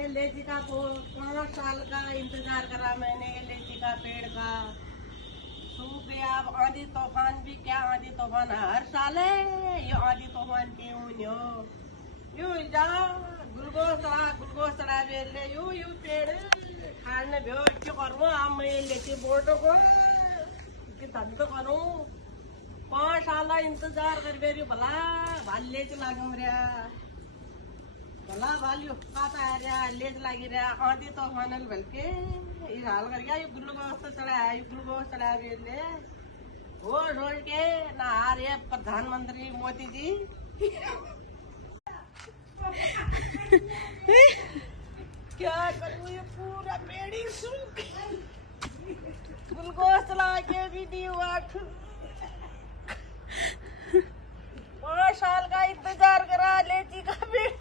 ये लीची का 5 साल का इंतजार करा मैंने, ये लीची का पेड़ का सूख गया। अब आंधी तूफान भी क्या आंधी तूफान हर साल है, ये आंधी तूफान क्यों यूं जा ग्लूकोज चढ़ा बेले यू पेड़ खाने भो क्यों करूँ अब मैं लीची बोर्ड को कि धन तो करूँ। 5 साल इंतजार कर बेरी भला भाल लीची लागू रहा भला भालियो काता आ रहा लेज लागी रहा आंधी तो फानल बल्कि इस हाल कर गया। ये ग्लूकोज तो चढ़ा है, ग्लूकोज चढ़ा बेले वो ढोल के ना आ रहे प्रधानमंत्री मोदी जी। क्या करूँ ये पूरा पेड़ ही सूख ग्लूकोज चला के भी नहीं हुआ। 5 साल का इंतजार करा लीची का पेड़